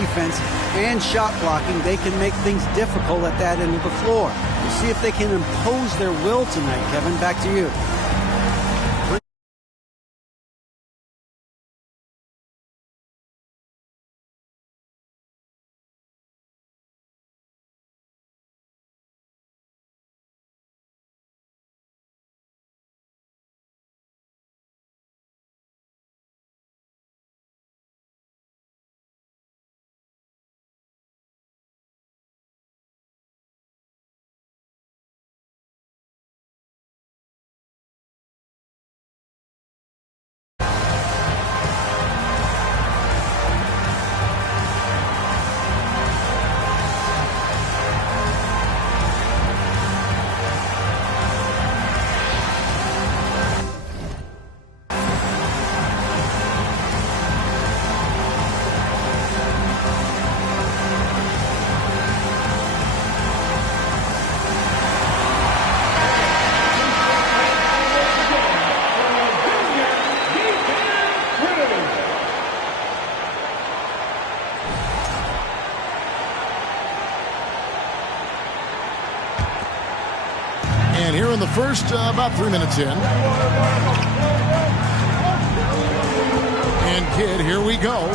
defense and shot blocking, they can make things difficult at that end of the floor. We'll see if they can impose their will tonight. Kevin, back to you. And here in the first, about 3 minutes in. And Kidd, here we go.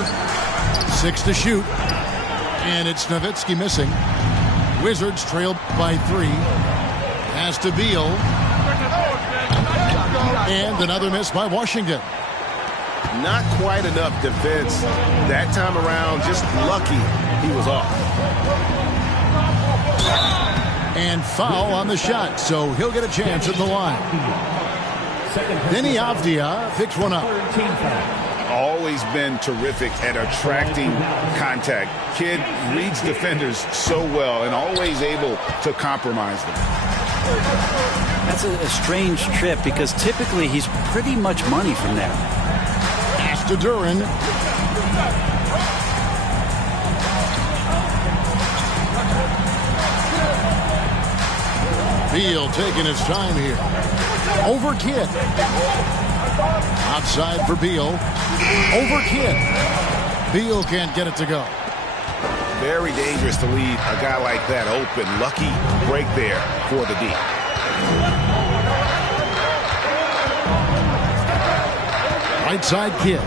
6 to shoot. And it's Nowitzki missing. Wizards trail by 3. Pass to Beal. And another miss by Washington. Not quite enough defense that time around. Just lucky he was off. And foul on the shot, so he'll get a chance at the line. Denny Avdia picks one up. Always been terrific at attracting contact. Kidd reads defenders so well and always able to compromise them. That's a strange trip because typically he's pretty much money from there. Pass to Duren. Beal taking his time here. Over Kidd. Outside for Beal. Over Kidd. Beal can't get it to go. Very dangerous to leave a guy like that open. Lucky break there for the D. Right side Kidd.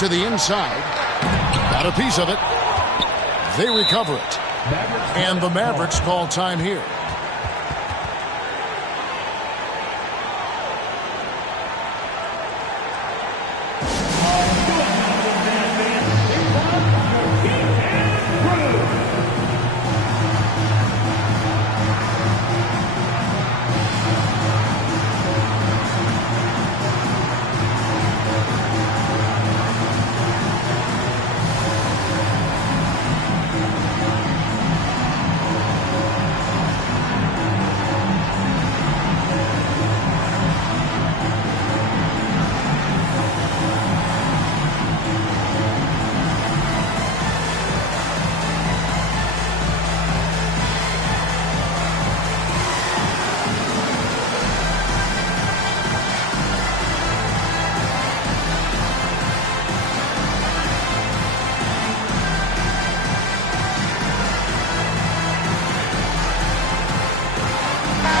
To the inside. Got a piece of it. They recover it. And the Mavericks call time here.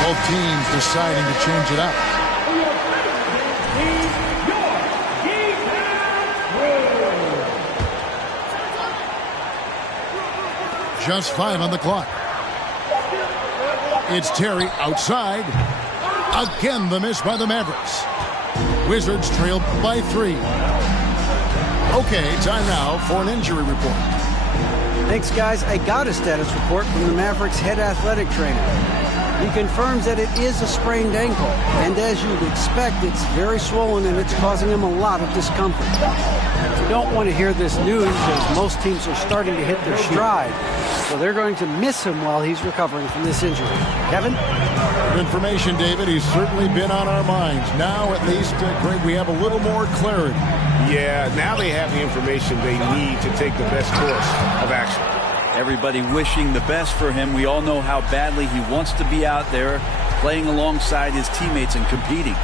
Both teams deciding to change it up. Just 5 on the clock. It's Terry outside. Again, the miss by the Mavericks. Wizards trail by 3. Okay, time now for an injury report. Thanks, guys. I got a status report from the Mavericks head athletic trainer. He confirms that it is a sprained ankle, and as you'd expect, it's very swollen and it's causing him a lot of discomfort. You don't want to hear this news as most teams are starting to hit their stride, so they're going to miss him while he's recovering from this injury. Kevin? Good information, David. He's certainly been on our minds. Now, at least, Greg, we have a little more clarity. Yeah, now they have the information they need to take the best course of action. Everybody wishing the best for him. We all know how badly he wants to be out there playing alongside his teammates and competing.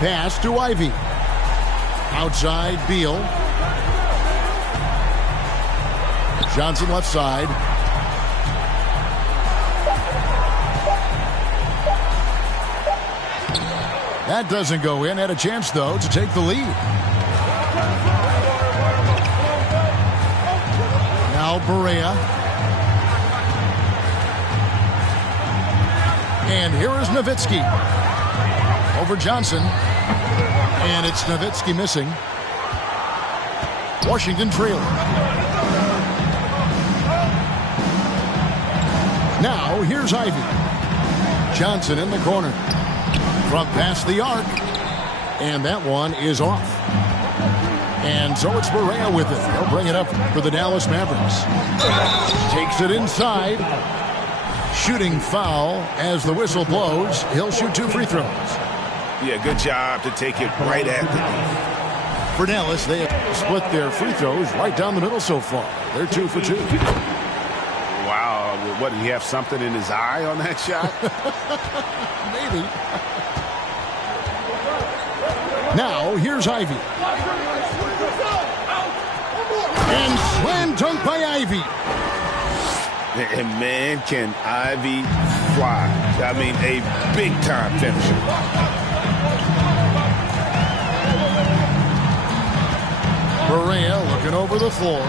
Pass to Ivy. Outside Beal. Johnson left side. That doesn't go in. Had a chance, though, to take the lead. Now Barea. And here is Nowitzki. Over Johnson. And it's Nowitzki missing. Washington trailing. Now here's Ivey. Johnson in the corner. Front past the arc. And that one is off. And so it's Barea with it. They'll bring it up for the Dallas Mavericks. Takes it inside. Shooting foul as the whistle blows. He'll shoot 2 free throws. Yeah, good job to take it right at the knee. For Dallas, they have split their free throws right down the middle so far. They're 2 for 2. Wow, what, did he have something in his eye on that shot? Maybe. Now, here's Ivey. And slam dunk by Ivey. And man, can Ivey fly. I mean, a big-time finisher. Barea looking over the floor.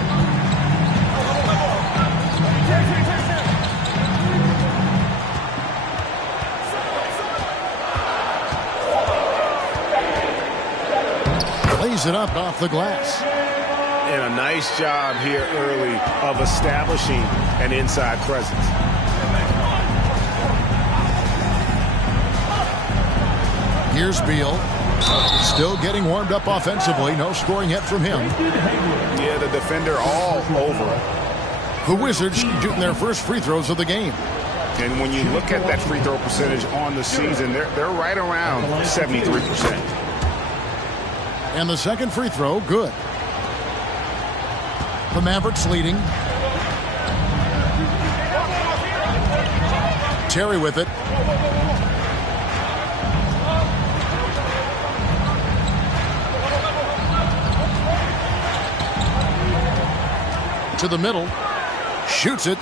Lays it up off the glass. And a nice job here early of establishing an inside presence. Here's Beal. Still getting warmed up offensively. No scoring yet from him. Yeah, the defender all over it. The Wizards shooting their first free throws of the game. And when you look at that free throw percentage on the season, they're right around 73%. And the second free throw, good. The Mavericks leading. Terry with it. To the middle. Shoots it.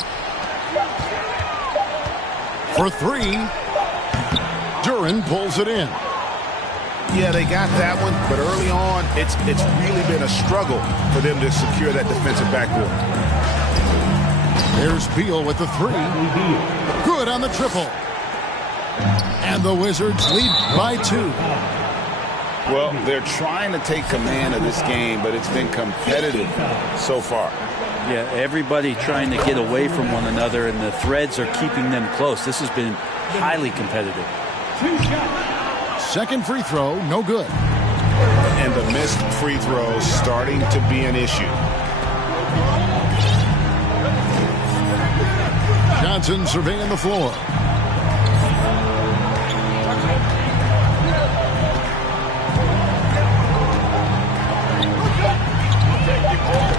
For 3. Duren pulls it in. Yeah, they got that one, but early on, it's really been a struggle for them to secure that defensive backboard. There's Beal with the 3. Good on the triple. And the Wizards lead by 2. Well, they're trying to take command of this game, but it's been competitive so far. Yeah, everybody trying to get away from one another, and the threads are keeping them close. This has been highly competitive. Second free throw, no good. And the missed free throws starting to be an issue. Johnson surveying the floor.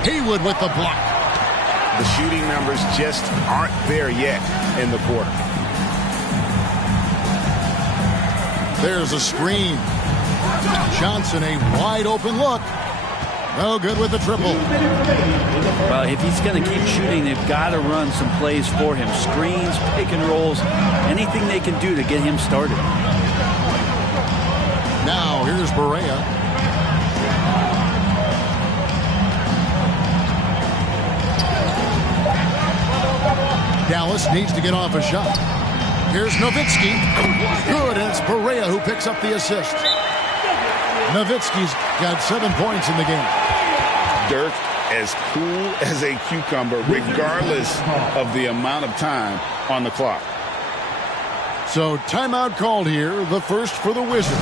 Haywood with the block. The shooting numbers just aren't there yet in the quarter. There's a screen. Johnson, a wide open look. No good with the triple. Well, if he's going to keep shooting, they've got to run some plays for him. Screens, pick and rolls, anything they can do to get him started. Now, here's Barea. Dallas needs to get off a shot. Here's Nowitzki. Good, and it's Barea who picks up the assist. Nowitzki's got 7 points in the game. Dirk as cool as a cucumber, regardless of the amount of time on the clock. So timeout called here, the first for the Wizards.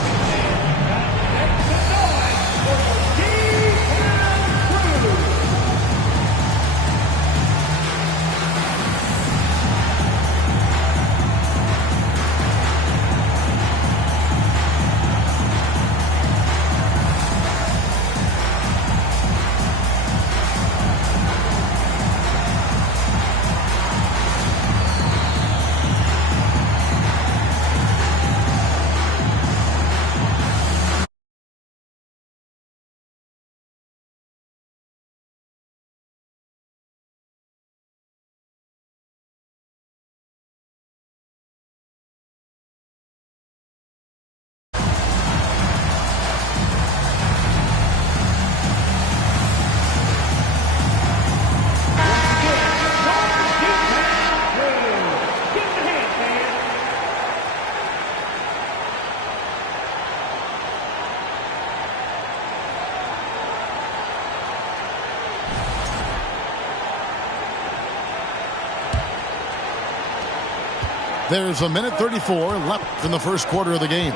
There's a minute 34 left in the first quarter of the game.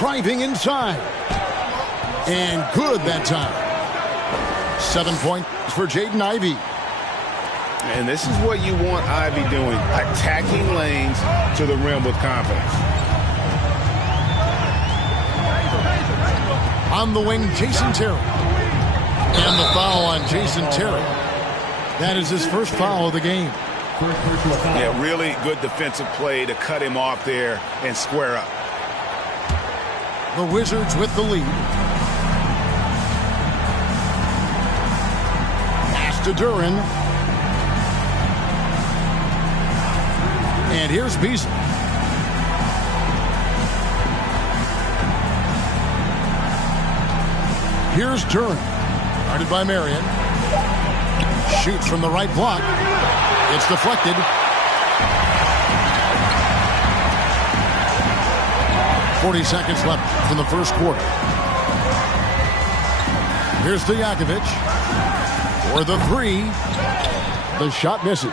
Driving inside. And good that time. 7 points for Jaden Ivey. And this is what you want Ivey doing, attacking lanes to the rim with confidence. On the wing, Jason Terry. And the foul on Jason Terry. That is his first foul of the game. Yeah, really good defensive play to cut him off there and square up. The Wizards with the lead. Pass to Duren. And here's Beasley. Here's Duren. Guarded by Marion. Shoots from the right block. It's deflected. .40 left from the first quarter. Here's Stojakovic for the three. The shot misses.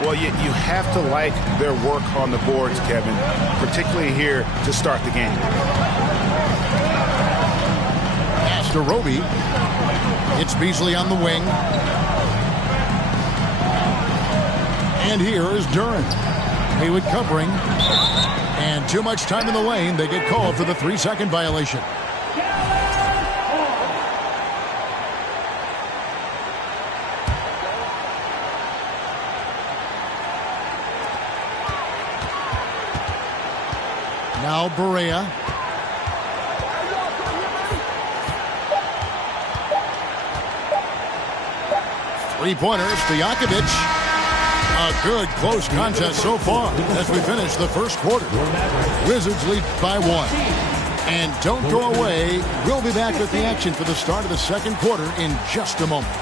Well, you have to like their work on the boards, Kevin, particularly here to start the game. Pass to Roby. It's Beasley on the wing. And here is Duren. Haywood covering. And too much time in the lane. They get called for the 3-second violation. Now Barea. Three-pointer, Stojakovic. A good close contest so far as we finish the first quarter. Wizards lead by 1. And don't go away. We'll be back with the action for the start of the second quarter in just a moment.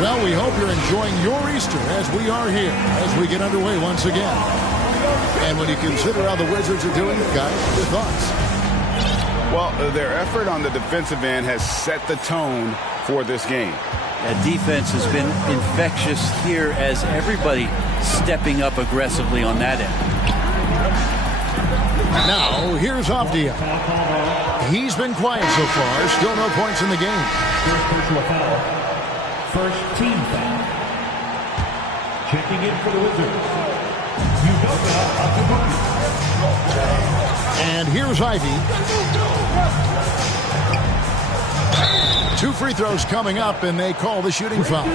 Well, we hope you're enjoying your Easter as we are here as we get underway once again. And when you consider how the Wizards are doing, guys, your thoughts? Well, their effort on the defensive end has set the tone for this game. That defense has been infectious here as everybody stepping up aggressively on that end. Now, here's Avdia. He's been quiet so far. Still no points in the game. First team foul. Checking in for the Wizards. And here's Ivey. 2 free throws coming up, and they call the shooting foul.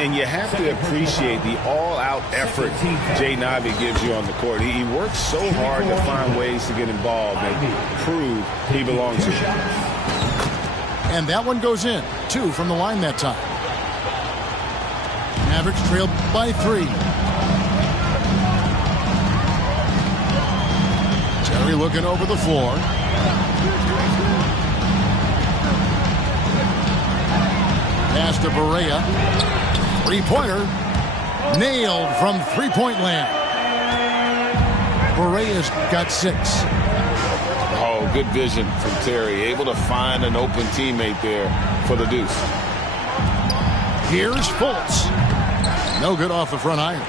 And you have to appreciate the all-out effort Jaden Ivey gives you on the court. He works so hard to find ways to get involved and prove he belongs here. And that one goes in. 2 from the line that time. Mavericks trailed by 3. Terry looking over the floor. Pass to Barea. Three-pointer. Nailed from three-point land. Barea's got 6. Oh, good vision from Terry. Able to find an open teammate there for the deuce. Here's Fultz. No good off the front iron.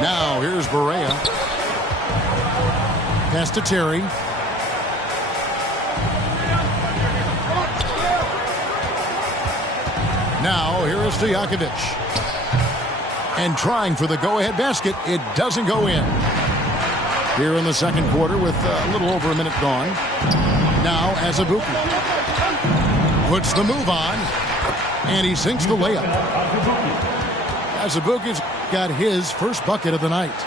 Now here's Barea. Pass to Terry. Now here is Stojakovic. And trying for the go-ahead basket. It doesn't go in. Here in the second quarter with a little over a minute gone. Now Azubuike puts the move on. And he sinks the layup. Azubuike's got his first bucket of the night.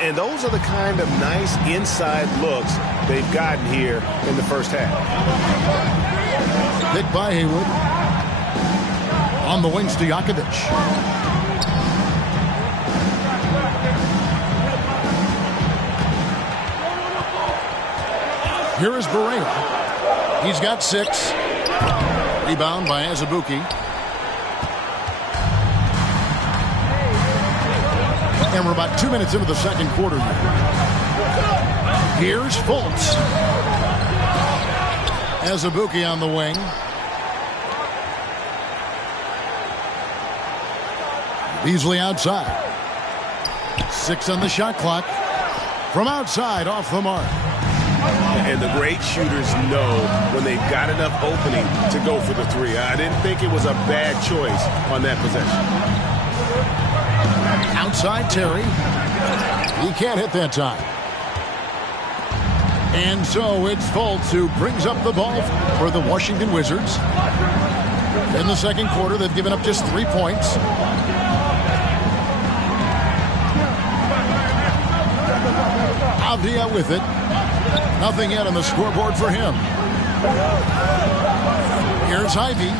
And those are the kind of nice inside looks they've gotten here in the first half. Picked by Haywood. On the wing, Stojakovic. Here is Barea. He's got 6. Rebound by Azubuike. And we're about 2 minutes into the second quarter here. Here's Fultz. Azubuike on the wing. Beasley outside. 6 on the shot clock. From outside, off the mark. And the great shooters know when they've got enough opening to go for the three. I didn't think it was a bad choice on that possession. Outside Terry. He can't hit that time. And so it's Fultz who brings up the ball for the Washington Wizards. In the second quarter, they've given up just 3 points. Avdia with it. Nothing yet on the scoreboard for him. Here's Ivey.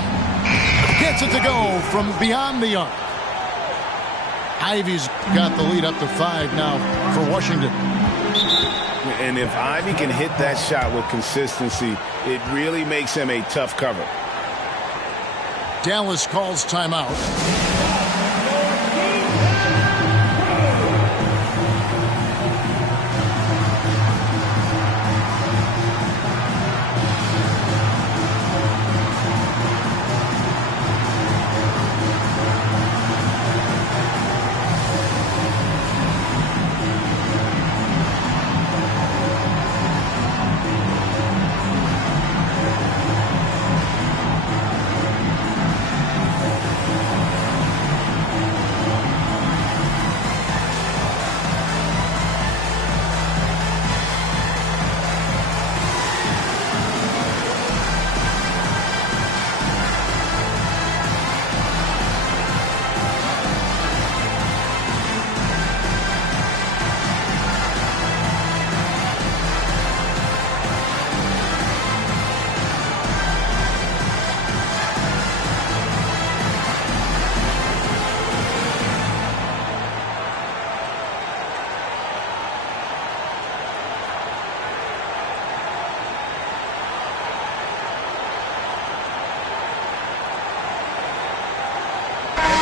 Gets it to go from beyond the arc. Ivey's got the lead up to 5 now for Washington. And if Ivey can hit that shot with consistency, it really makes him a tough cover. Dallas calls timeout.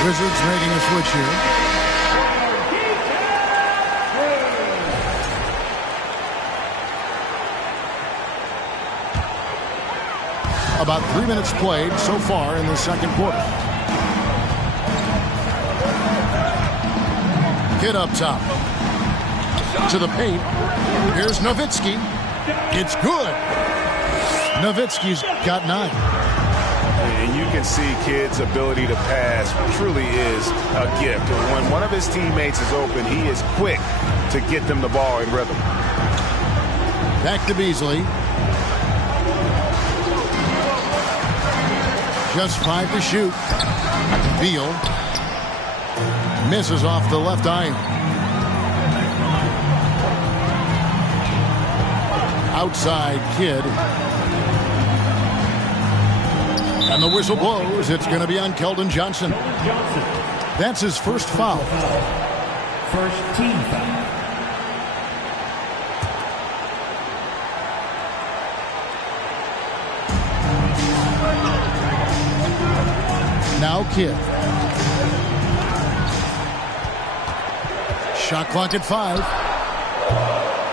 Wizards making a switch here. About 3 minutes played so far in the second quarter. Kidd up top. To the paint. Here's Nowitzki. It's good. Nowitzki's got 9. And you can see Kidd's ability to pass truly is a gift. When one of his teammates is open, he is quick to get them the ball in rhythm. Back to Beasley. Just 5 to shoot. Beal misses off the left iron. Outside Kidd. And the whistle blows. It's going to be on Keldon Johnson. That's his first foul. First team foul. Now Kidd. Shot clock at 5.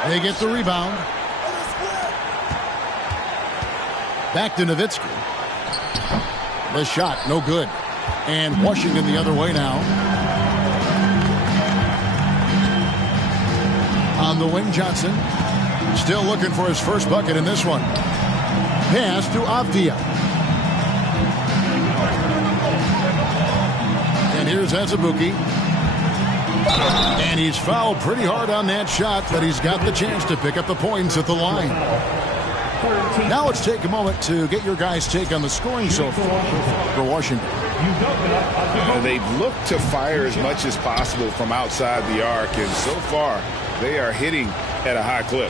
They get the rebound. Back to Nowitzki. The shot, no good. And Washington the other way now. On the wing, Johnson. Still looking for his first bucket in this one. Pass to Avdia. And here's Azubuike. And he's fouled pretty hard on that shot, but he's got the chance to pick up the points at the line. Now let's take a moment to get your guys' take on the scoring so far for Washington. They've looked to fire as much as possible from outside the arc, and so far they are hitting at a high clip.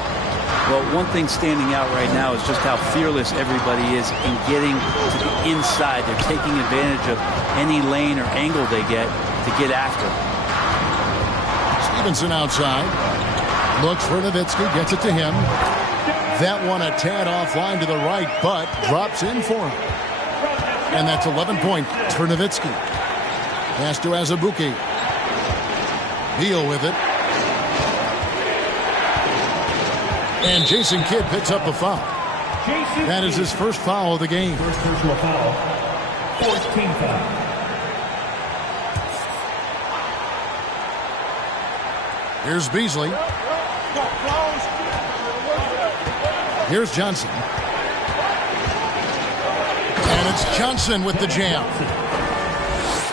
Well, one thing standing out right now is just how fearless everybody is in getting to the inside. They're taking advantage of any lane or angle they get to get after. Stevenson outside. Looks for Nowitzki, gets it to him. That one a tad offline to the right, but drops in for him. And that's 11 points for Nowitzki. Pass to Azubuike. Beal with it. And Jason Kidd picks up the foul. That is his first foul of the game. First personal foul. 14 foul. Here's Beasley. Here's Johnson. And it's Johnson with the jam.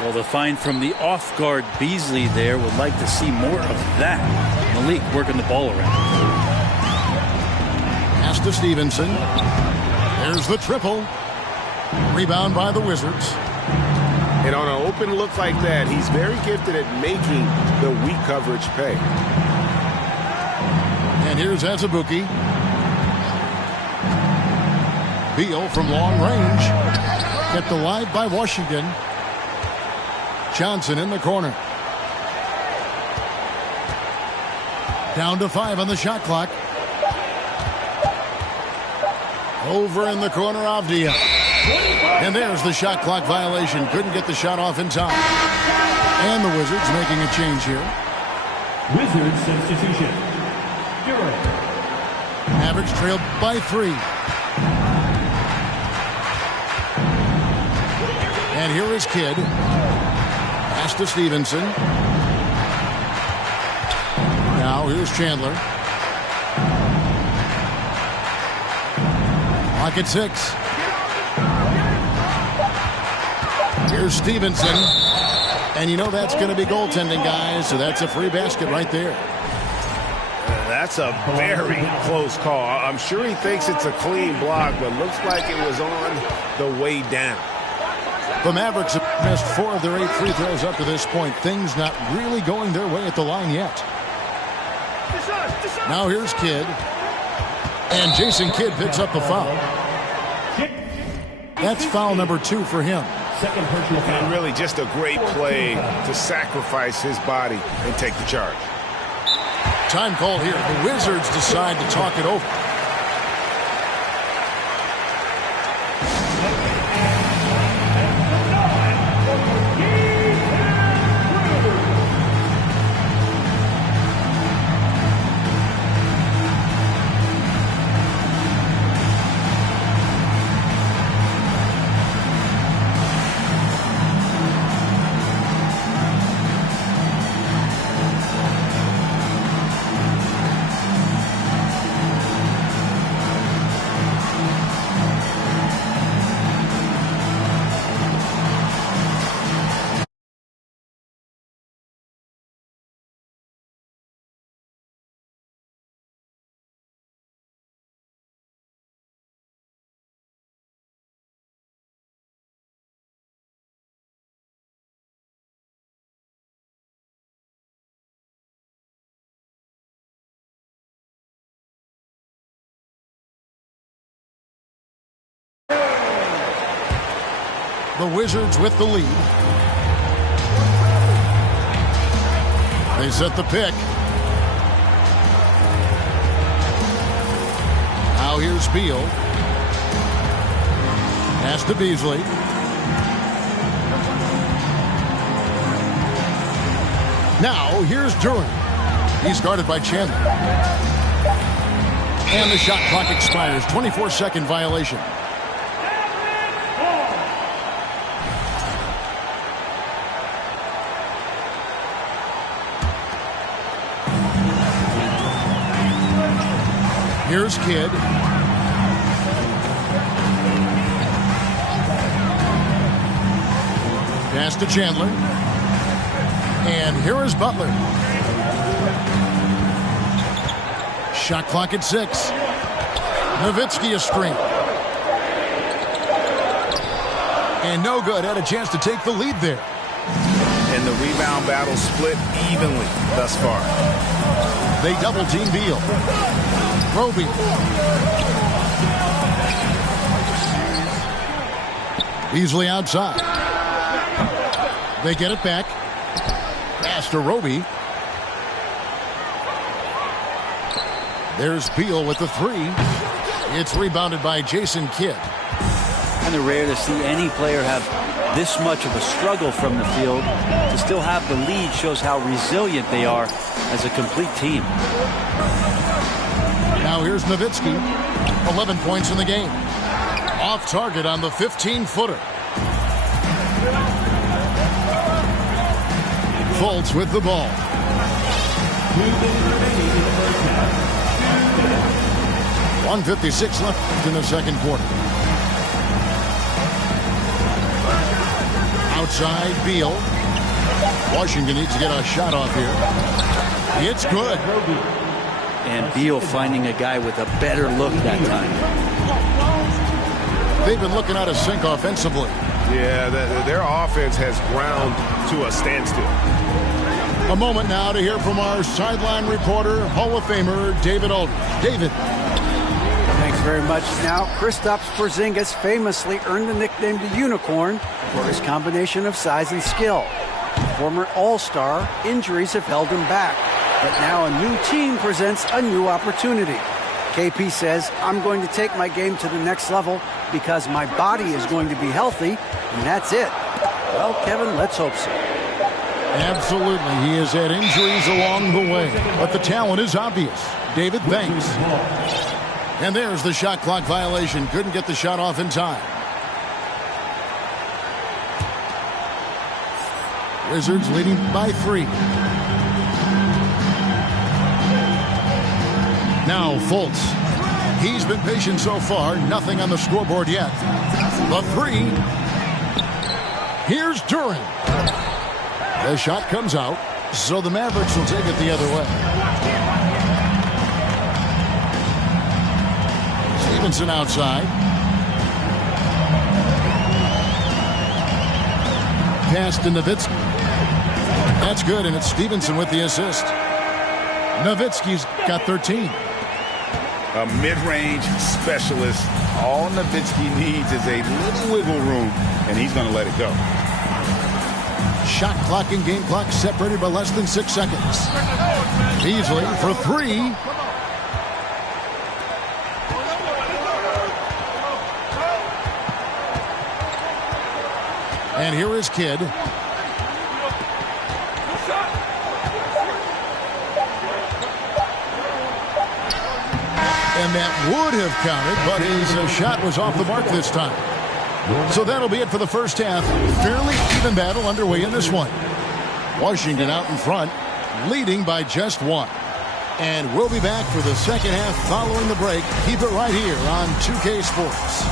Well, the find from the off-guard Beasley there. Would like to see more of that. Malik working the ball around. Pass to Stevenson. There's the triple. Rebound by the Wizards. And on an open look like that, he's very gifted at making the weak coverage pay. And here's Azubuike. Beal from long range. Kept alive by Washington. Johnson in the corner. Down to 5 on the shot clock. Over in the corner, Avdia. And there's the shot clock violation. Couldn't get the shot off in time. And the Wizards making a change here. Wizards substitution. Durant. Mavericks trailed by 3. And here is Kidd. Pass to Stevenson. Now here's Chandler. Clock at 6. Here's Stevenson. And you know that's going to be goaltending, guys. So that's a free basket right there. That's a very close call. I'm sure he thinks it's a clean block, but looks like it was on the way down. The Mavericks have missed 4 of their 8 free throws up to this point. Things not really going their way at the line yet. Now here's Kidd. And Jason Kidd picks up the foul. That's foul number 2 for him. Second personal foul. And really just a great play to sacrifice his body and take the charge. Time called here. The Wizards decide to talk it over. The Wizards with the lead. They set the pick. Now here's Beal. Pass to Beasley. Now here's Durant. He's guarded by Chandler. And the shot clock expires. 24-second violation. Here's Kidd. Pass to Chandler. And here is Butler. Shot clock at 6. Nowitzki a screen. And no good. Had a chance to take the lead there. And the rebound battle split evenly thus far. They double team Beal. Roby. Easily outside. They get it back. Pass to Roby. There's Beal with the 3. It's rebounded by Jason Kidd. Kind of rare to see any player have this much of a struggle from the field. To still have the lead shows how resilient they are as a complete team. Now here's Nowitzki. 11 points in the game. Off target on the 15-footer. Fultz with the ball. 1:56 left in the second quarter. Outside, Beal. Washington needs to get a shot off here. It's good. And Beal finding a guy with a better look that time. They've been looking out of sync offensively. Yeah, their offense has ground to a standstill. A moment now to hear from our sideline reporter, Hall of Famer David Aldridge. David. Thanks very much. Now, Kristaps Porzingis famously earned the nickname the Unicorn for his combination of size and skill. Former All-Star, injuries have held him back. But now a new team presents a new opportunity. KP says, I'm going to take my game to the next level because my body is going to be healthy, and that's it. Well, Kevin, let's hope so. Absolutely. He has had injuries along the way, but the talent is obvious. David, thanks. And there's the shot clock violation. Couldn't get the shot off in time. Wizards leading by 3. Now Fultz. He's been patient so far. Nothing on the scoreboard yet. The 3. Here's Duren. The shot comes out, so the Mavericks will take it the other way. Stevenson outside. Pass to Nowitzki. That's good, and it's Stevenson with the assist. Nowitzki's got 13. A mid-range specialist. All Nowitzki needs is a little wiggle room, and he's going to let it go. Shot clock and game clock separated by less than 6 seconds. Beasley for 3. And here is Kidd. And that would have counted, but his shot was off the mark this time. So that'll be it for the first half. Fairly even battle underway in this one. Washington out in front, leading by just 1. And we'll be back for the second half following the break. Keep it right here on 2K Sports.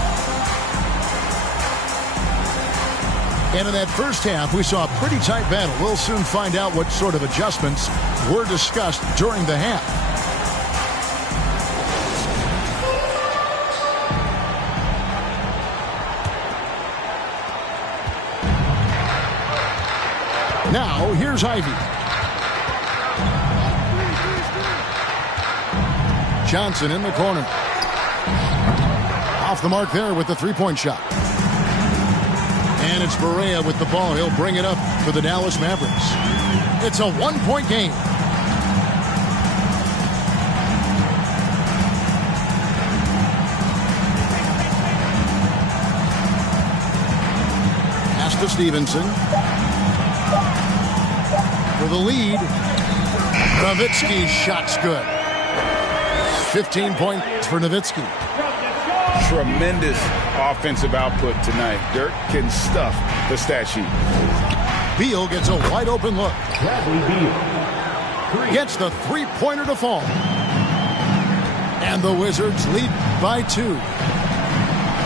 And in that first half, we saw a pretty tight battle. We'll soon find out what sort of adjustments were discussed during the half. Now, here's Ivey. Johnson in the corner. Off the mark there with the three-point shot. And it's Barea with the ball. He'll bring it up for the Dallas Mavericks. It's a one-point game. Pass to Stevenson. For the lead. Nowitzki's shot's good. 15 points for Nowitzki. Tremendous offensive output tonight. Dirk can stuff the stat sheet. Beal gets a wide open look. Gets the three-pointer to fall. And the Wizards lead by 2.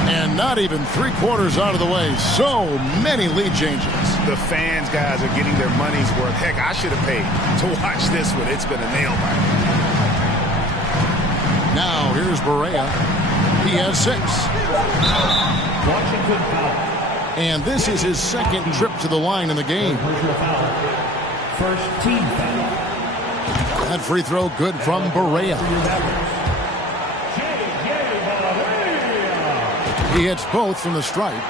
And not even 3/4 out of the way. So many lead changes. The fans, guys, are getting their money's worth. Heck, I should have paid to watch this one. It's been a nail-biter. Now here's Barea. He has 6. And this is his second trip to the line in the game. First team foul. That free throw good from Barea. He hits both from the stripe.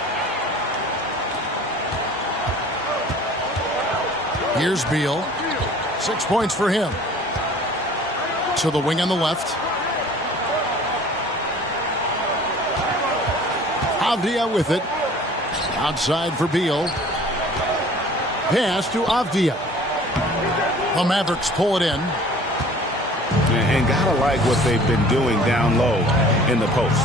Here's Beal. 6 points for him. To the wing on the left. Avdia with it. Outside for Beal. Pass to Avdia. The Mavericks pull it in. And gotta like what they've been doing down low in the post.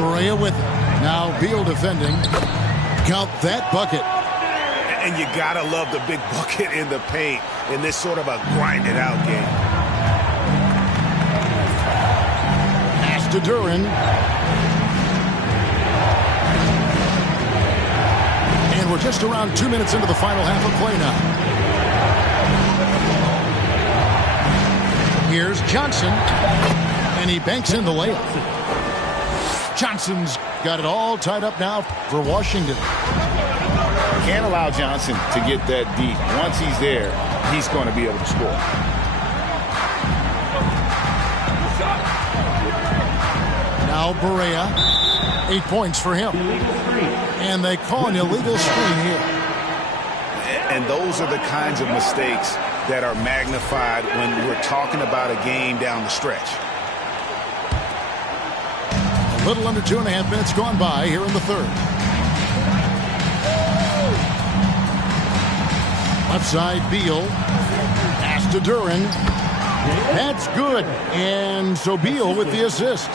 Barea with it. Now Beal defending. Count that bucket. And you gotta love the big bucket in the paint in this sort of a grinded out game. Pass to Duren. And we're just around 2 minutes into the final half of play now. Here's Johnson. And he banks in the layup. Johnson's got it all tied up now for Washington. Can't allow Johnson to get that deep. Once he's there, he's going to be able to score. Now Barea, 8 points for him. And they call an illegal screen here. And those are the kinds of mistakes that are magnified when we're talking about a game down the stretch. A little under 2.5 minutes gone by here in the third. Left side, Beal. Pass to Duren. That's good. And so Beal with the assist.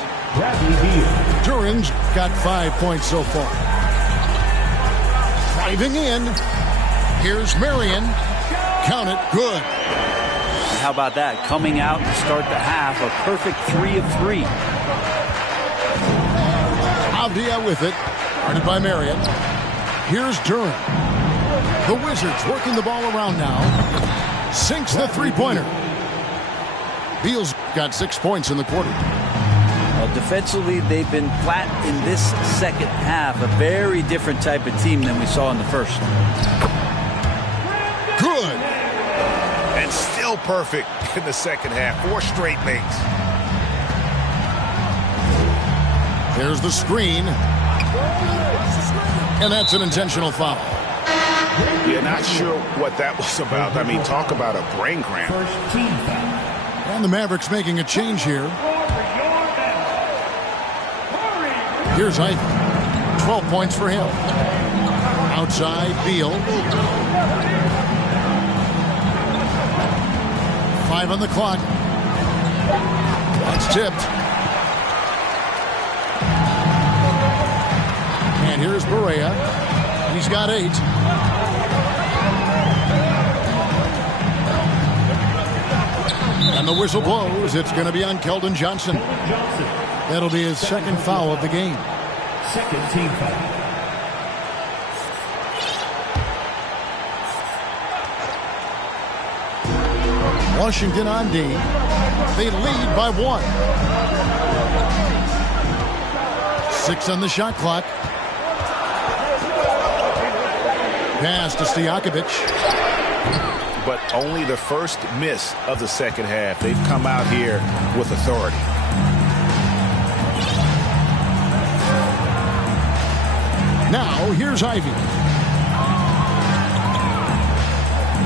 Duren's got 5 points so far. Driving in. Here's Marion. Count it. Good. How about that? Coming out to start the half, a perfect 3 of 3. Avdia with it. Guarded by Marion. Here's Duren. The Wizards working the ball around now. Sinks the three-pointer. Beal's got 6 points in the quarter. Defensively, they've been flat in this second half. A very different type of team than we saw in the first. Good. And still perfect in the second half. 4 straight makes. There's the screen. And that's an intentional foul. Yeah, not sure what that was about. I mean, talk about a brain cramp. And the Mavericks making a change here. Here's Ivey. 12 points for him. Outside, Beal. 5 on the clock. That's tipped. And here's Barea. He's got 8. And the whistle blows. It's going to be on Keldon Johnson. That'll be his second foul of the game. Second team foul. Washington on D. They lead by 1. 6 on the shot clock. Pass to Stojakovic. But only the first miss of the second half. They've come out here with authority. Now, here's Ivey.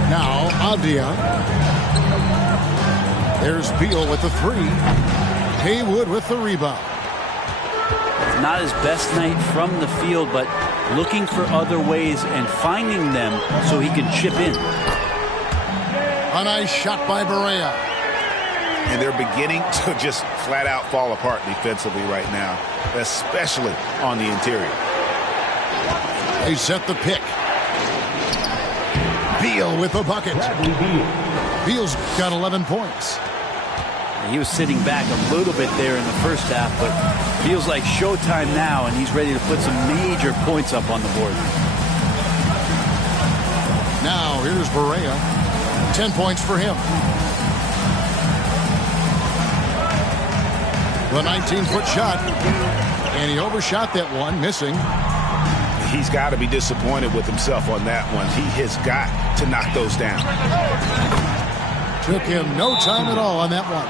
Now, Avdia. There's Beal with the 3. Haywood with the rebound. Not his best night from the field, but looking for other ways and finding them so he can chip in. A nice shot by Barea. And they're beginning to just flat out fall apart defensively right now, especially on the interior. They set the pick. Beal with the bucket. Beal's got 11 points. He was sitting back a little bit there in the first half, but feels like showtime now, and he's ready to put some major points up on the board. Now, here's Barea. 10 points for him. The 19-foot shot. And he overshot that one, missing. He's got to be disappointed with himself on that one. He has got to knock those down. Took him no time at all on that one.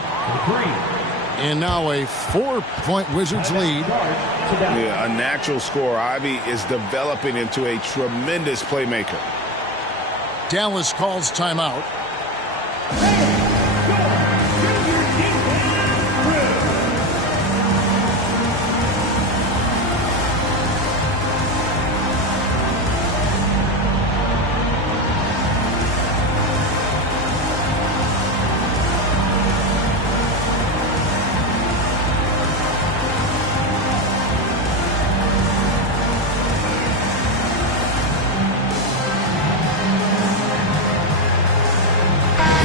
And now a 4-point Wizards lead. Yeah, a natural scorer. Ivey is developing into a tremendous playmaker. Dallas calls timeout.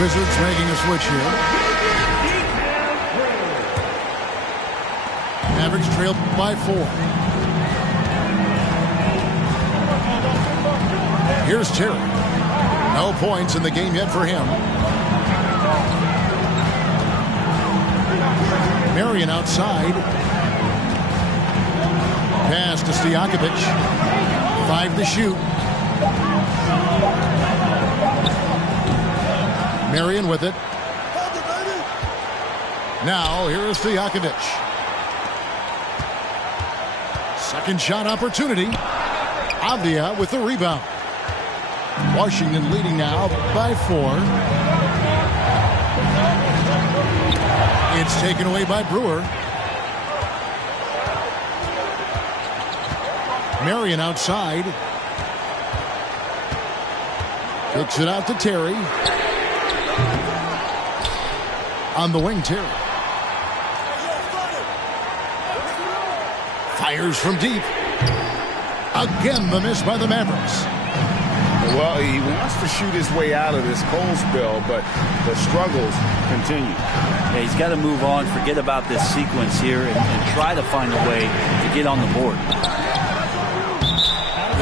Wizards making a switch here. Mavericks trail by 4. Here's Terry. No points in the game yet for him. Marion outside. Pass to Stojakovic. 5 to shoot. Marion with it. Now here is Stojakovic. Second shot opportunity. Avdia with the rebound. Washington leading now by 4. It's taken away by Brewer. Marion outside. Kicks it out to Terry. On the wing, Terry. Fires from deep. Again, the miss by the Mavericks. Well, he wants to shoot his way out of this cold spell, but the struggles continue. Yeah, he's got to move on, forget about this sequence here, and try to find a way to get on the board.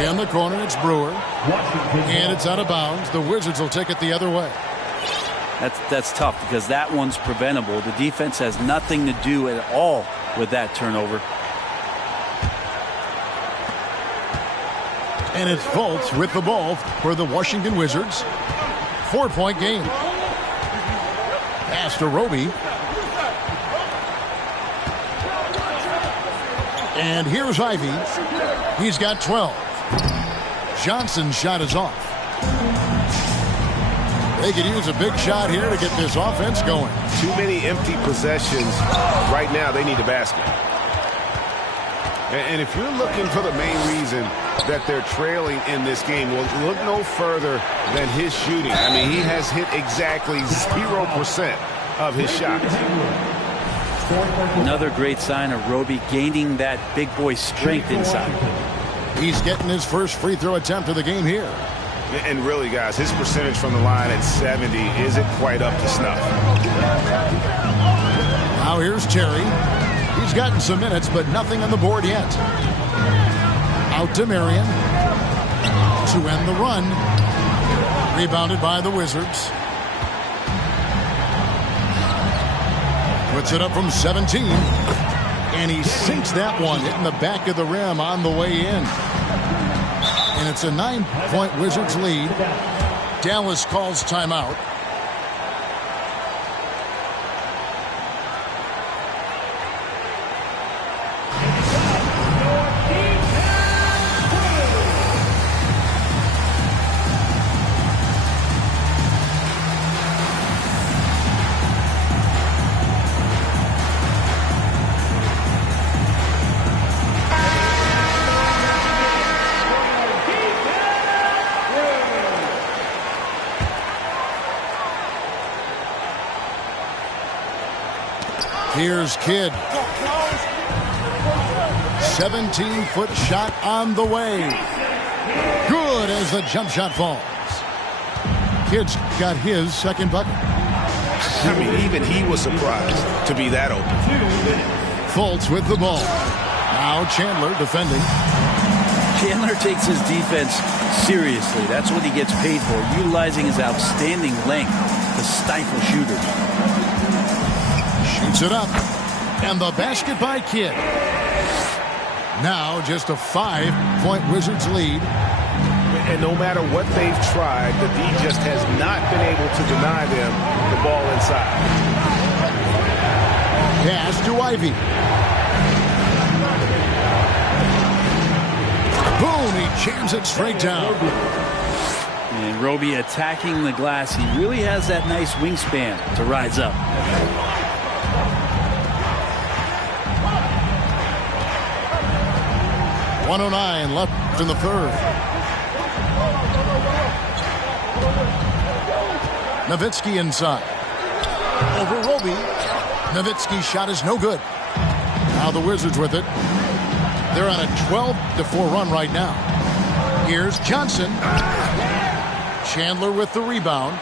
In the corner, it's Brewer. And it's out of bounds. The Wizards will take it the other way. That's tough because that one's preventable. The defense has nothing to do at all with that turnover. And it's Fultz with the ball for the Washington Wizards. 4-point game. Pass to Roby. And here's Ivy. He's got 12. Johnson's shot is off. They could use a big shot here to get this offense going. Too many empty possessions. Right now, they need a basket. And if you're looking for the main reason that they're trailing in this game, well, look no further than his shooting. I mean, he has hit exactly 0% of his shots. Another great sign of Roby gaining that big boy strength inside. He's getting his first free throw attempt of the game here. And really, guys, his percentage from the line at 70 isn't quite up to snuff. Now here's Terry. He's gotten some minutes, but nothing on the board yet. Out to Marion to end the run. Rebounded by the Wizards. Puts it up from 17. And he sinks that one, hitting the back of the rim on the way in. And it's a 9-point Wizards lead. Dallas calls timeout. Here's Kidd. 17-foot shot on the way. Good as the jump shot falls. Kidd's got his second bucket. I mean, even he was surprised to be that open. Fultz with the ball. Now Chandler defending. Chandler takes his defense seriously. That's what he gets paid for, utilizing his outstanding length to stifle shooters. Shoots it up. And the basket by Kidd. Now just a 5-point Wizards lead. And no matter what they've tried, the D just has not been able to deny them the ball inside. Pass to Ivy. Boom, he jams it straight down. And Roby attacking the glass. He really has that nice wingspan to rise up. .109 left in the third. Nowitzki inside. Over Roby. Nowitzki's shot is no good. Now the Wizards with it. They're on a 12-4 run right now. Here's Johnson. Chandler with the rebound.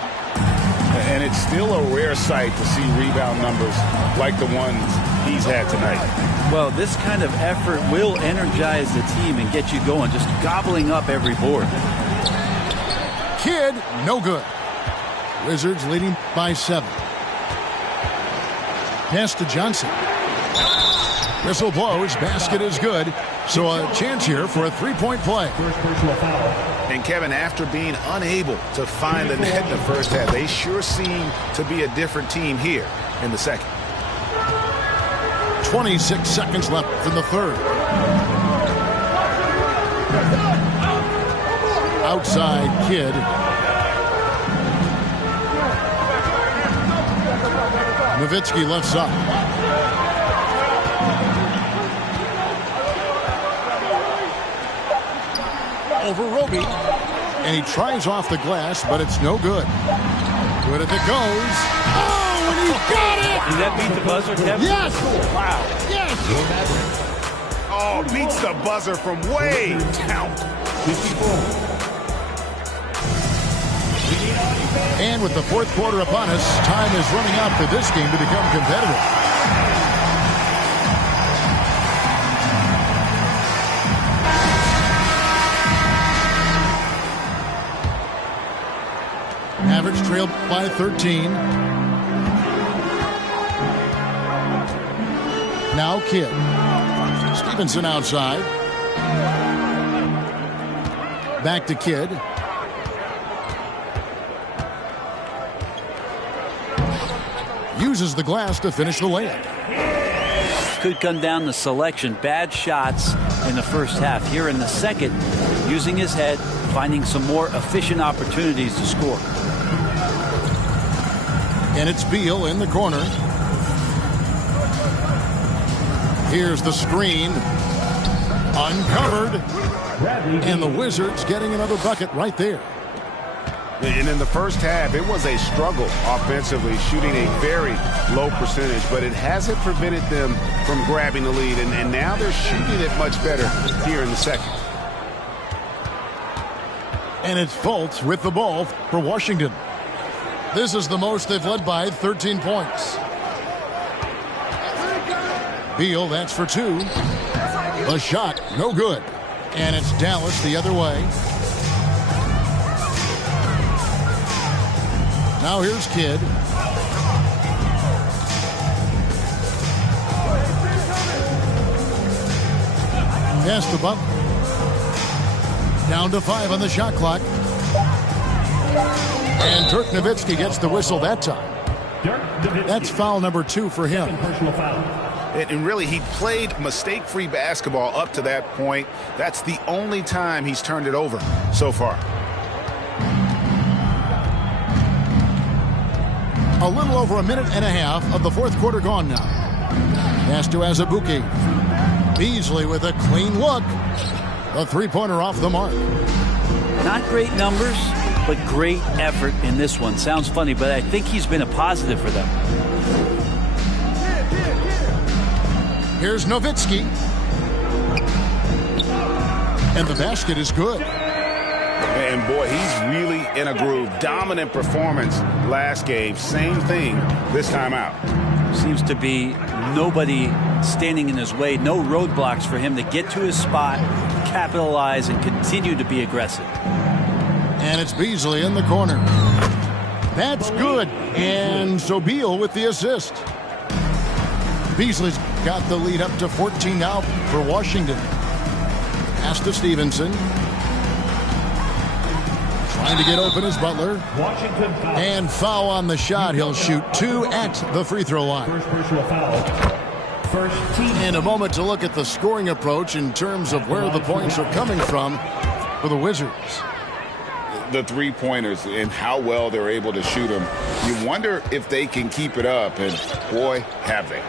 And it's still a rare sight to see rebound numbers like the ones he's had tonight. Well, this kind of effort will energize the team and get you going, just gobbling up every board. Kidd, no good. Wizards leading by 7. Pass to Johnson. Whistle blows. Basket is good. So a chance here for a three-point play. First personal foul. And Kevin, after being unable to find the net in the first half, they sure seem to be a different team here in the second. 26 seconds left in the third. Outside Kidd. Nowitzki left side. Over Roby. And he tries off the glass, but it's no good. Good if it goes. Oh, and he got it! Did that beat the buzzer, Kevin? Yes! Wow. Yes! Oh, beats the buzzer from way down. 54. And with the fourth quarter upon us, time is running out for this game to become competitive. Mavericks trailed by 13. Now Kidd. Stevenson outside. Back to Kidd. Uses the glass to finish the layup. Could come down to selection. Bad shots in the first half. Here in the second, using his head, finding some more efficient opportunities to score. And it's Beal in the corner. Here's the screen. Uncovered. And the Wizards getting another bucket right there. And in the first half, it was a struggle offensively, shooting a very low percentage, but it hasn't prevented them from grabbing the lead, and now they're shooting it much better here in the second. And it's Fultz with the ball for Washington. This is the most they've led by 13 points. Beal, that's for 2. The shot, no good. And it's Dallas the other way. Now here's Kidd. Pass to Butler. Down to 5 on the shot clock. And Dirk Nowitzki gets the whistle that time. That's foul number 2 for him. Personal foul. And really, he played mistake-free basketball up to that point. That's the only time he's turned it over so far. A little over a minute and a half of the fourth quarter gone now. Pass to Azubuike. Beasley with a clean look. A three-pointer off the mark. Not great numbers, but great effort in this one. Sounds funny, but I think he's been a positive for them. Here's Nowitzki. And the basket is good. And boy, he's really in a groove. Dominant performance last game. Same thing this time out. Seems to be nobody standing in his way. No roadblocks for him to get to his spot, capitalize, and continue to be aggressive. And it's Beasley in the corner. That's good. And so Beal with the assist. Beasley's got the lead up to 14 now for Washington. Pass to Stevenson. Trying to get open is Butler. Washington foul. And foul on the shot. He'll shoot 2 at the free throw line. First personal foul. First team. In a moment to look at the scoring approach in terms of where the points are coming from for the Wizards. The three-pointers and how well they're able to shoot them. You wonder if they can keep it up, and boy, have they.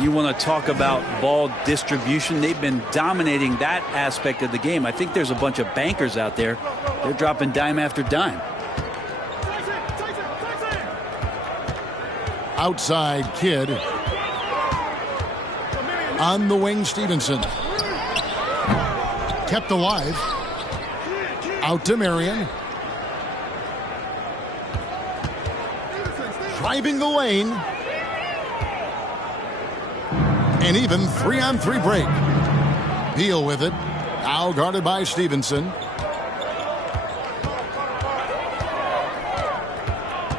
You want to talk about ball distribution. They've been dominating that aspect of the game. I think there's a bunch of bankers out there. They're dropping dime after dime. Outside Kidd. On the wing, Stevenson. Kept alive. Out to Marion. driving the lane. An even 3-on-3 break. Beal with it. Now guarded by Stevenson.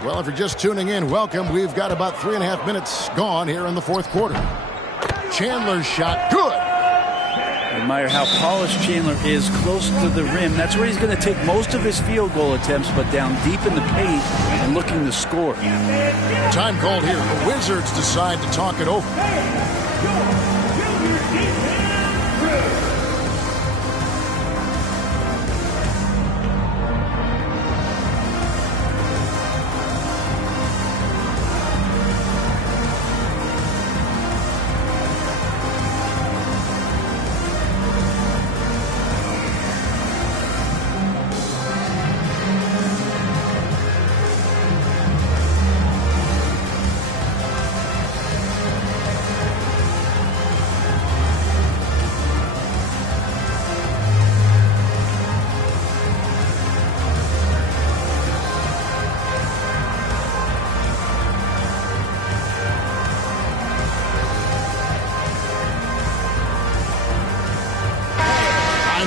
Well, if you're just tuning in, welcome. We've got about 3.5 minutes gone here in the fourth quarter. Chandler's shot, good. Admire how polished Chandler is close to the rim. That's where he's going to take most of his field goal attempts, but down deep in the paint and looking to score. Time called here. The Wizards decide to talk it over.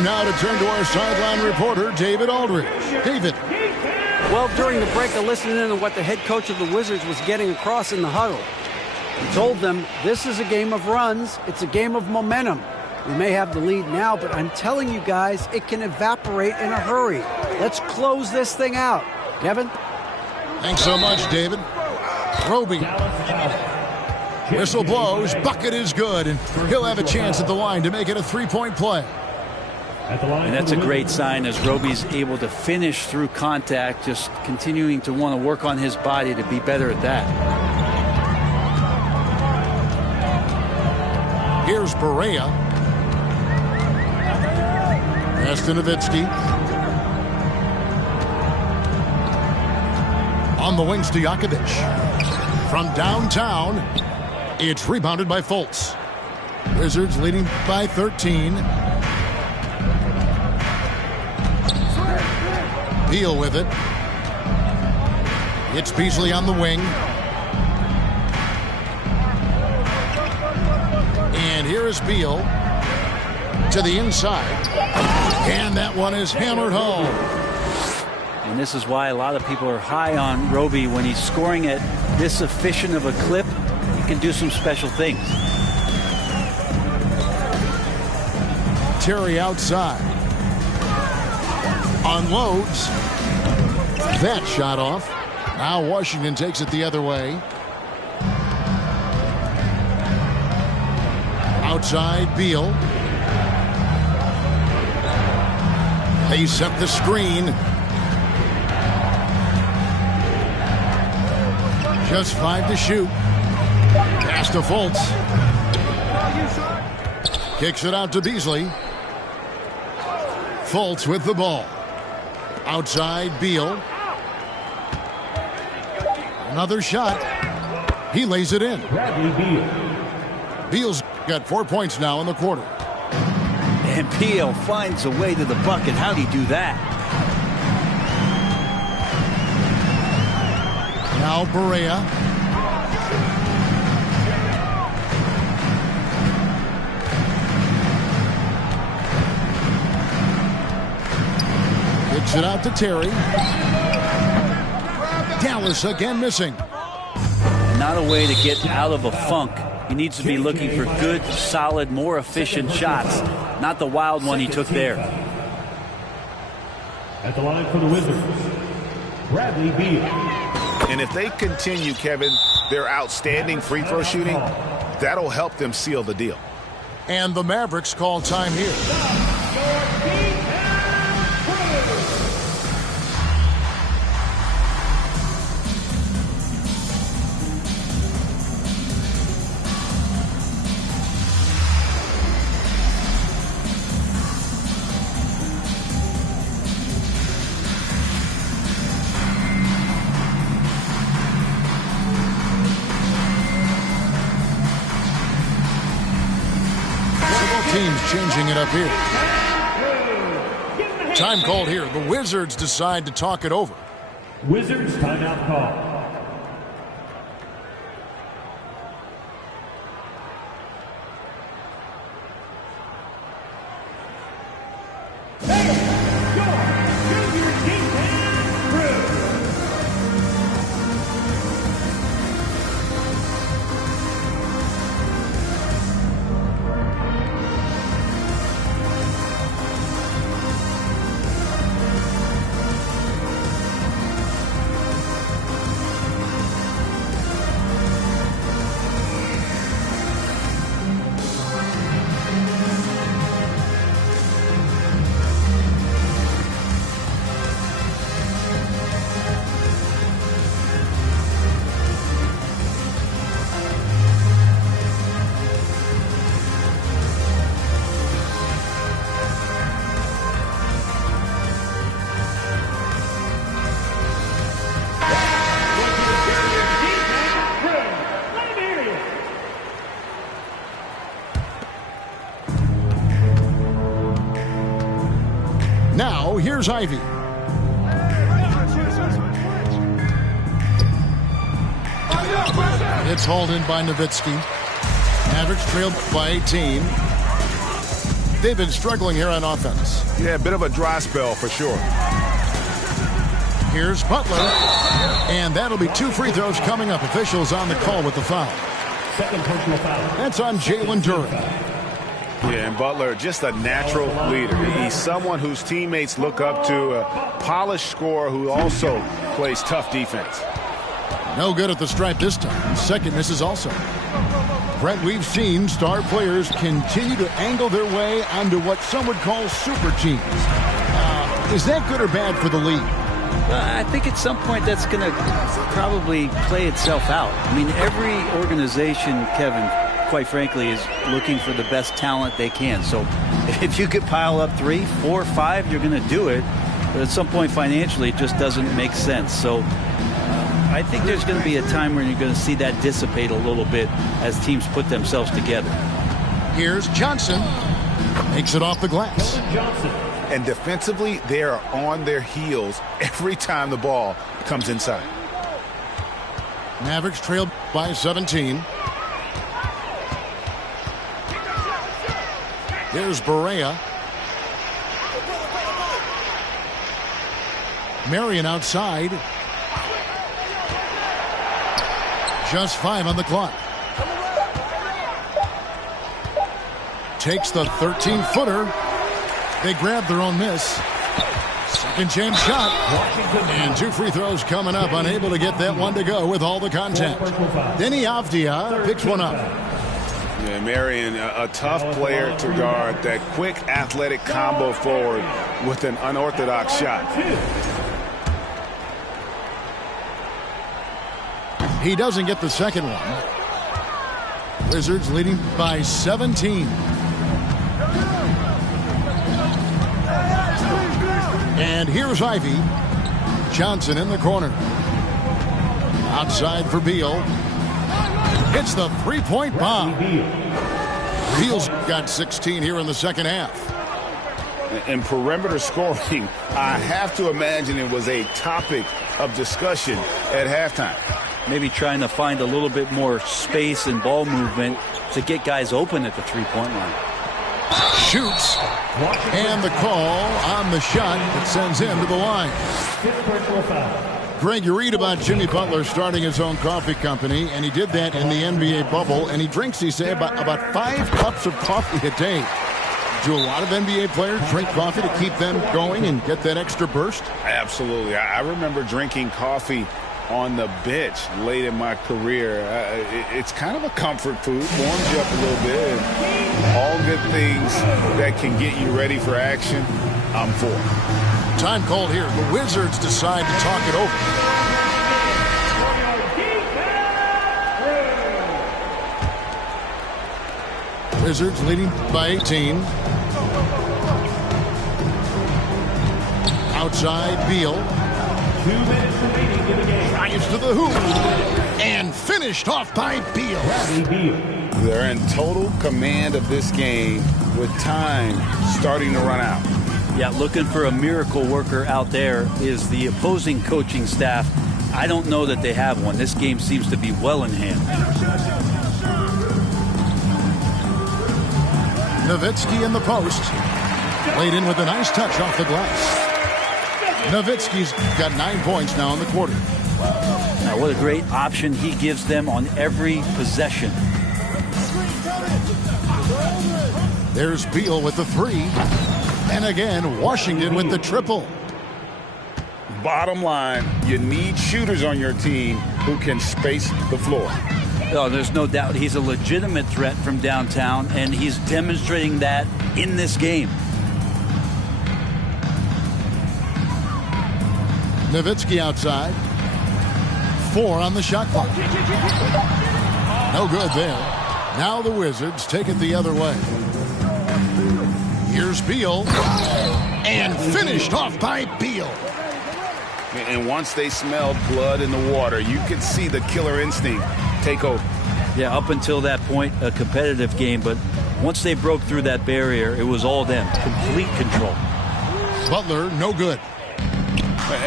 Now to turn to our sideline reporter, David Aldridge. David. Well, during the break, I listened in on what the head coach of the Wizards was getting across in the huddle. He told them, this is a game of runs. It's a game of momentum. We may have the lead now, but I'm telling you guys, it can evaporate in a hurry. Let's close this thing out. Kevin? Thanks so much, David. Roby. Whistle blows. Bucket is good, and he'll have a chance at the line to make it a three-point play. And that's a great sign as Roby's able to finish through contact, just continuing to want to work on his body to be better at that. Here's Barea. Pass to Nowitzki. On the wings to Jakovic. From downtown, it's rebounded by Fultz. Wizards leading by 13. Beal with it. It's Beasley on the wing. And here is Beal to the inside. And that one is hammered home. And this is why a lot of people are high on Roby. When he's scoring at this efficient of a clip, he can do some special things. Terry outside. Unloads. That shot off. Now Washington takes it the other way. Outside, Beal. They set the screen. Just 5 to shoot. Pass to Fultz. Kicks it out to Beasley. Fultz with the ball. Outside, Beal. Another shot. He lays it in. Beal's got 4 points now in the quarter. And Beal finds a way to the bucket. How'd he do that? Now Barea. Kicks it out to Terry. Dallas again missing. Not a way to get out of a funk. He needs to be looking for good, solid, more efficient shots. Not the wild one he took there. At the line for the Wizards, Bradley Beal. And if they continue, Kevin, their outstanding free throw shooting, that'll help them seal the deal. And the Mavericks call time here. Teams changing it up here. Time called here. The Wizards decide to talk it over. Wizards timeout call. Here's Ivy. It's hauled in by Nowitzki. Mavericks trailed by 18. They've been struggling here on offense. Yeah, a bit of a dry spell for sure. Here's Butler. And that'll be 2 free throws coming up. Officials on the call with the foul. Second personal foul. That's on Jalen Duren. Yeah, and Butler, just a natural leader. He's someone whose teammates look up to, a polished scorer who also plays tough defense. No good at the stripe this time. Second misses also. Brett, we've seen star players continue to angle their way onto what some would call super teams. Is that good or bad for the league? I think at some point that's going to probably play itself out. I mean, every organization, Kevin, quite frankly, is looking for the best talent they can. So if you could pile up 3, 4, 5, you're going to do it. But at some point financially, it just doesn't make sense. So I think there's going to be a time when you're going to see that dissipate a little bit as teams put themselves together. Here's Johnson. Makes it off the glass. Johnson. And defensively, they are on their heels every time the ball comes inside. Mavericks trailed by 17. There's Barea. Marion outside. Just 5 on the clock. Takes the 13-footer. They grab their own miss. Second chance shot. And 2 free throws coming up. Unable to get that one to go with all the contact. Denny Avdia picks one up. Yeah, Marion, a tough player to guard. That quick athletic combo forward with an unorthodox shot. He doesn't get the second one. Wizards leading by 17. And here's Ivy. Johnson in the corner. Outside for Beal. Hits the three-point bomb. Beal's got 16 here in the second half. In perimeter scoring, I have to imagine it was a topic of discussion at halftime. Maybe trying to find a little bit more space and ball movement to get guys open at the three-point line. Shoots. And the call on the shot that sends him to the line. Greg, you read about Jimmy Butler starting his own coffee company, and he did that in the NBA bubble, and he drinks, he say, about 5 cups of coffee a day. Do a lot of NBA players drink coffee to keep them going and get that extra burst? Absolutely. I remember drinking coffee on the bench late in my career. It's kind of a comfort food, warms you up a little bit. All good things that can get you ready for action, I'm for. Time called here. The Wizards decide to talk it over. Wizards leading by 18. Outside, Beal. 2 minutes remaining in the game. Drives to the hoop. And finished off by Beal. They're in total command of this game with time starting to run out. Yeah, looking for a miracle worker out there is the opposing coaching staff. I don't know that they have one. This game seems to be well in hand. Nowitzki in the post. Laid in with a nice touch off the glass. Nowitzki's got 9 points now in the quarter. Now, what a great option he gives them on every possession. There's Beal with the 3. And again, Washington with the triple. Bottom line, you need shooters on your team who can space the floor. Oh, there's no doubt he's a legitimate threat from downtown, and he's demonstrating that in this game. Nowitzki outside. 4 on the shot clock. No good there. Now the Wizards take it the other way. Here's Beal. And finished off by Beal. And once they smelled blood in the water, you could see the killer instinct take over. Yeah, up until that point, a competitive game, but once they broke through that barrier, it was all them. Complete control. Butler, no good.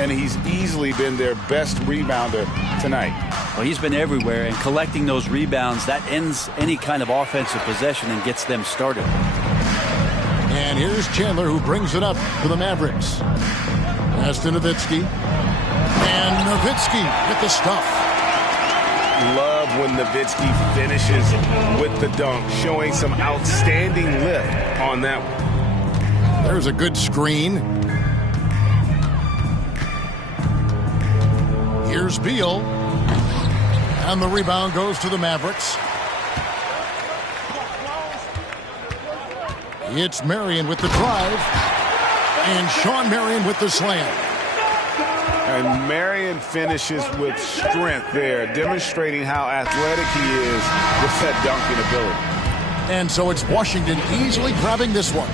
And he's easily been their best rebounder tonight. Well, he's been everywhere, and collecting those rebounds, that ends any kind of offensive possession and gets them started. And here's Chandler, who brings it up for the Mavericks. Pass to Nowitzki. And Nowitzki with the stuff. Love when Nowitzki finishes with the dunk, showing some outstanding lift on that one. There's a good screen. Here's Beal. And the rebound goes to the Mavericks. It's Marion with the drive. And Shawn Marion with the slam. And Marion finishes with strength there, demonstrating how athletic he is with that dunking ability. And so it's Washington easily grabbing this one.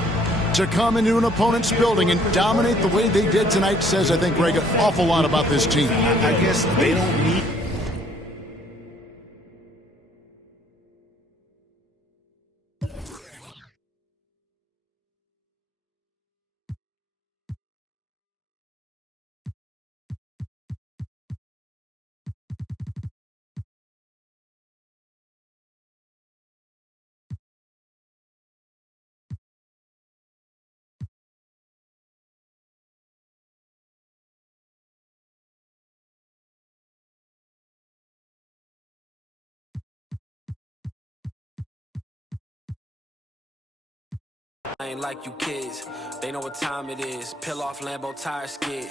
To come into an opponent's building and dominate the way they did tonight says, I think, Greg, an awful lot about this team. I guess they don't need... I ain't like you kids. They know what time it is. Peel off Lambo tire skid.